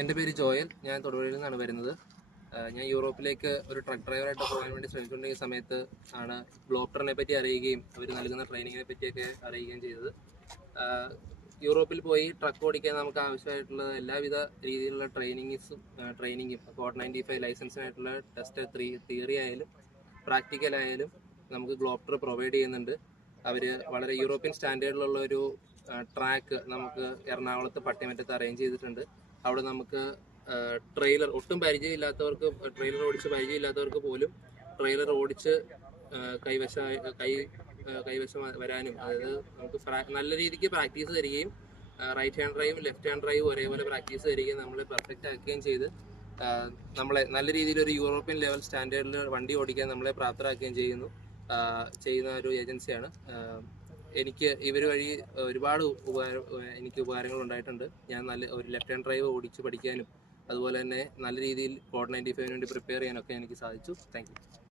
എൻ്റെ പേര് ജോയൽ. ഞാൻ തൊടുപുഴയിൽ നിന്നാണ് വരുന്നത്. ഞാൻ യൂറോപ്പിലേക്ക് ഒരു ട്രക്ക് ഡ്രൈവറായിട്ട് പോകാൻ വേണ്ടി ശ്രമിച്ചുകൊണ്ടിരിക്കുന്ന സമയത്ത് ആണ് ഗ്ലോപ്റ്ററിനെ പറ്റി അറിയുകയും അവർ നൽകുന്ന ട്രെയിനിങ്ങിനെ പറ്റിയൊക്കെ അറിയുകയും ചെയ്തത്. യൂറോപ്പിൽ പോയി ട്രക്ക് ഓടിക്കാൻ നമുക്ക് ആവശ്യമായിട്ടുള്ള എല്ലാവിധ രീതിയിലുള്ള ട്രെയിനിങ്ങും കോഡ് 95 ലൈസൻസിനായിട്ടുള്ള ടെസ്റ്റ് തിയറി ആയാലും പ്രാക്ടിക്കലായാലും നമുക്ക് ഗ്ലോപ്റ്റർ പ്രൊവൈഡ് ചെയ്യുന്നുണ്ട്. അവർ വളരെ യൂറോപ്യൻ സ്റ്റാൻഡേർഡിലുള്ള ഒരു ട്രാക്ക് നമുക്ക് എറണാകുളത്ത് പട്ടിമറ്റത്ത് അറേഞ്ച് ചെയ്തിട്ടുണ്ട്. അവിടെ നമുക്ക് ട്രെയിലർ ഒട്ടും പരിചയമില്ലാത്തവർക്ക്, ട്രെയിലർ ഓടിച്ച് പരിചയമില്ലാത്തവർക്ക് പോലും ട്രെയിലർ ഓടിച്ച് കൈവശം വരാനും, അതായത് നമുക്ക് നല്ല രീതിക്ക് പ്രാക്ടീസ് തരികയും റൈറ്റ് ഹാൻഡ് ഡ്രൈവും ലെഫ്റ്റ് ഹാൻഡ് ഡ്രൈവും ഒരേപോലെ പ്രാക്ടീസ് തരികയും നമ്മളെ പെർഫെക്റ്റ് ആക്കുകയും ചെയ്ത് നമ്മളെ നല്ല രീതിയിൽ ഒരു യൂറോപ്യൻ ലെവൽ സ്റ്റാൻഡേർഡിൽ വണ്ടി ഓടിക്കാൻ നമ്മളെ പ്രാപ്തരാക്കുകയും ചെയ്യുന്ന ഒരു ഏജൻസിയാണ്. എനിക്ക് ഇവർ വഴി ഒരുപാട് എനിക്ക് ഉപകാരങ്ങൾ ഉണ്ടായിട്ടുണ്ട്. ഞാൻ ഒരു ലെഫ്റ്റ് ഹാൻഡ് ഡ്രൈവ് ഓടിച്ച് പഠിക്കാനും അതുപോലെ തന്നെ നല്ല രീതിയിൽ കോഡ് 95 വേണ്ടി പ്രിപ്പയർ ചെയ്യാനൊക്കെ എനിക്ക് സാധിച്ചു. Thank you.